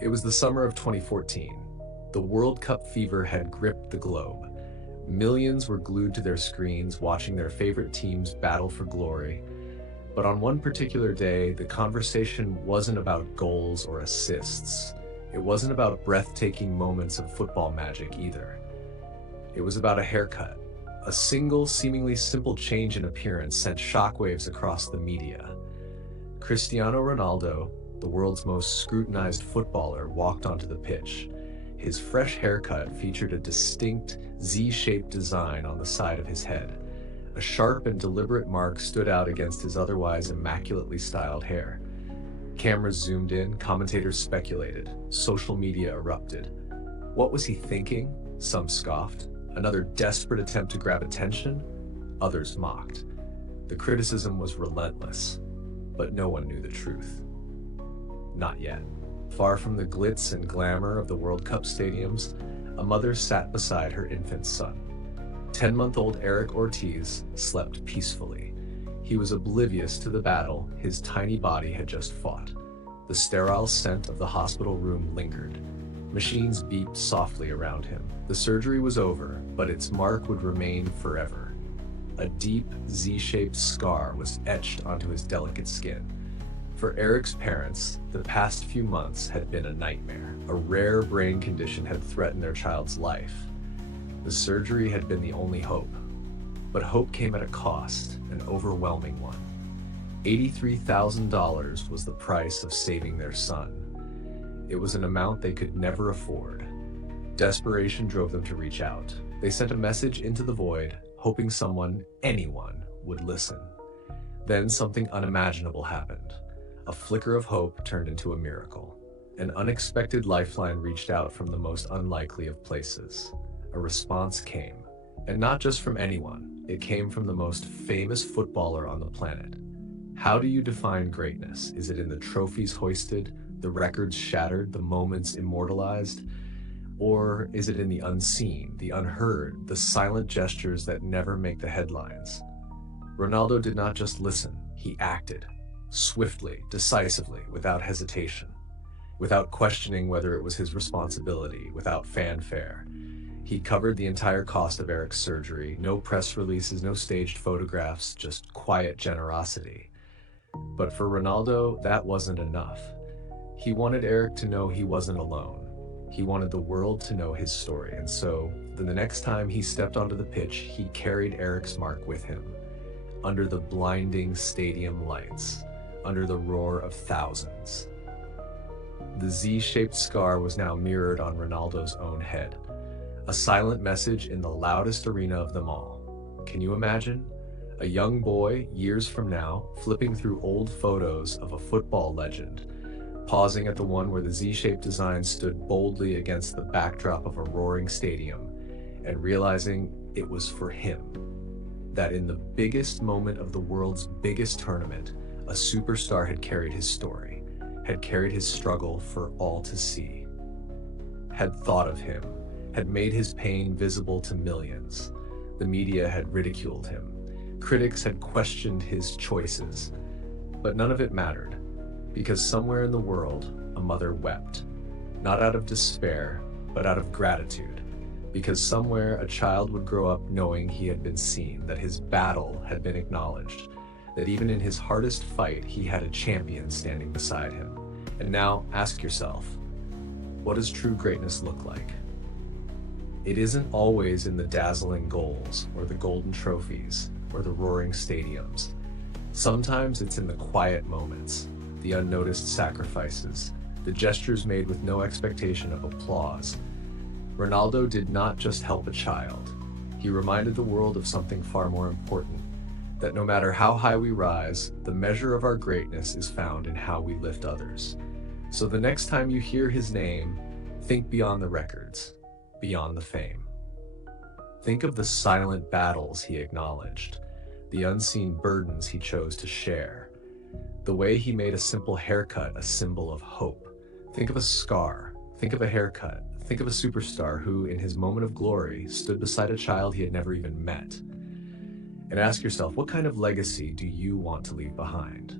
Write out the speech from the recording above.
It was the summer of 2014. The World Cup fever had gripped the globe. Millions were glued to their screens watching their favorite teams battle for glory. But on one particular day, the conversation wasn't about goals or assists. It wasn't about breathtaking moments of football magic either. It was about a haircut. A single, seemingly simple change in appearance sent shockwaves across the media. Cristiano Ronaldo, the world's most scrutinized footballer, walked onto the pitch. His fresh haircut featured a distinct Z-shaped design on the side of his head. A sharp and deliberate mark stood out against his otherwise immaculately styled hair. Cameras zoomed in, commentators speculated, social media erupted. What was he thinking? Some scoffed. Another desperate attempt to grab attention? Others mocked. The criticism was relentless, but no one knew the truth. Not yet. Far from the glitz and glamour of the World Cup stadiums, a mother sat beside her infant son. 10-month-old Eric Ortiz slept peacefully. He was oblivious to the battle his tiny body had just fought. The sterile scent of the hospital room lingered. Machines beeped softly around him. The surgery was over, but its mark would remain forever. A deep, Z-shaped scar was etched onto his delicate skin. For Eric's parents, the past few months had been a nightmare. A rare brain condition had threatened their child's life. The surgery had been the only hope. But hope came at a cost, an overwhelming one. $83,000 was the price of saving their son. It was an amount they could never afford. Desperation drove them to reach out. They sent a message into the void, hoping someone, anyone, would listen. Then something unimaginable happened. A flicker of hope turned into a miracle. An unexpected lifeline reached out from the most unlikely of places. A response came, and not just from anyone. It came from the most famous footballer on the planet. How do you define greatness? Is it in the trophies hoisted, the records shattered, the moments immortalized? Or is it in the unseen, the unheard, the silent gestures that never make the headlines? Ronaldo did not just listen, he acted. Swiftly, decisively, without hesitation. Without questioning whether it was his responsibility, without fanfare. He covered the entire cost of Eric's surgery. No press releases, no staged photographs, just quiet generosity. But for Ronaldo, that wasn't enough. He wanted Eric to know he wasn't alone. He wanted the world to know his story, and so, the next time he stepped onto the pitch, he carried Eric's mark with him. Under the blinding stadium lights, under the roar of thousands. The Z-shaped scar was now mirrored on Ronaldo's own head. A silent message in the loudest arena of them all. Can you imagine? A young boy, years from now, flipping through old photos of a football legend, pausing at the one where the Z-shaped design stood boldly against the backdrop of a roaring stadium, and realizing it was for him. That in the biggest moment of the world's biggest tournament, a superstar had carried his story, had carried his struggle for all to see, had thought of him, had made his pain visible to millions. The media had ridiculed him. Critics had questioned his choices. But none of it mattered, because somewhere in the world, a mother wept. Not out of despair, but out of gratitude. Because somewhere a child would grow up knowing he had been seen, that his battle had been acknowledged, that even in his hardest fight, he had a champion standing beside him. And now, ask yourself, what does true greatness look like? It isn't always in the dazzling goals, or the golden trophies, or the roaring stadiums. Sometimes it's in the quiet moments, the unnoticed sacrifices, the gestures made with no expectation of applause. Ronaldo did not just help a child. He reminded the world of something far more important, that no matter how high we rise, the measure of our greatness is found in how we lift others. So the next time you hear his name, think beyond the records. Beyond the fame. Think of the silent battles he acknowledged, the unseen burdens he chose to share, the way he made a simple haircut a symbol of hope. Think of a scar, think of a haircut, think of a superstar who, in his moment of glory, stood beside a child he had never even met. And ask yourself, what kind of legacy do you want to leave behind?